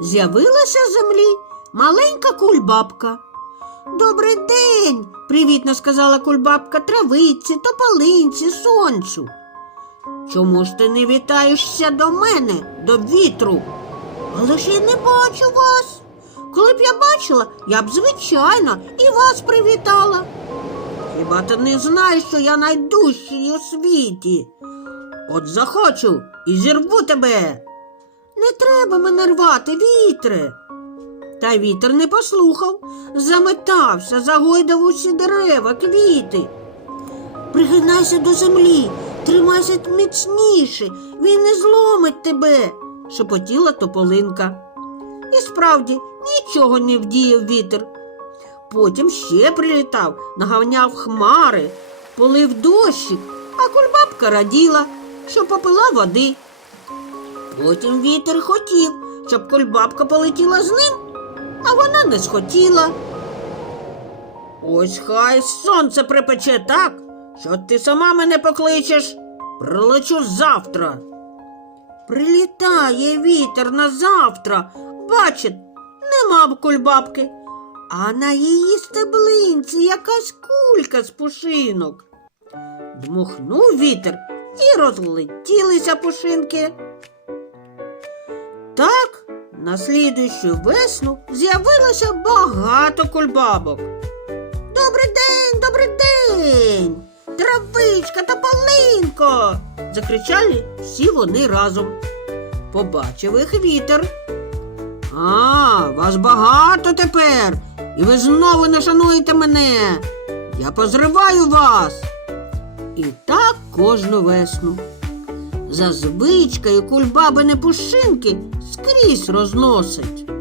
з'явилася з землі маленька кульбабка. Добрий день, привітно сказала кульбабка травиці, тополинці, сонцю. Чому ж ти не вітаєшся до мене, до вітру? Але ж я не бачу вас. Коли б я бачила, я б, звичайно, і вас привітала. Хіба ти не знаєш, що я найдужчий у світі? От захочу і зірву тебе. Не треба мене рвати, вітре. Та вітер не послухав, заметався, загойдав усі дерева, квіти. Пригинайся до землі, тримайся міцніше, він не зломить тебе, шепотіла тополинка. І справді нічого не вдіяв вітер. Потім ще прилітав, наганяв хмари, полив дощик, а кульбабка раділа, що попила води. Потім вітер хотів, щоб кульбабка полетіла з ним, а вона не схотіла. Ось хай сонце припече так, що ти сама мене покличеш. Прилечу завтра. Прилітає вітер на завтра. Бачить, нема кульбабки, а на її стеблинці якась кулька з пушинок. Дмухнув вітер і розлетілися пушинки. На слідуючу весну з'явилося багато кульбабок. Добрий день, добрий день! Травичка та полинко! закричали всі вони разом. Побачив їх вітер. А, вас багато тепер, і ви знову не шануєте мене. Я позриваю вас. І так кожну весну. За звичкою кульбабини пушинки скрізь розносить.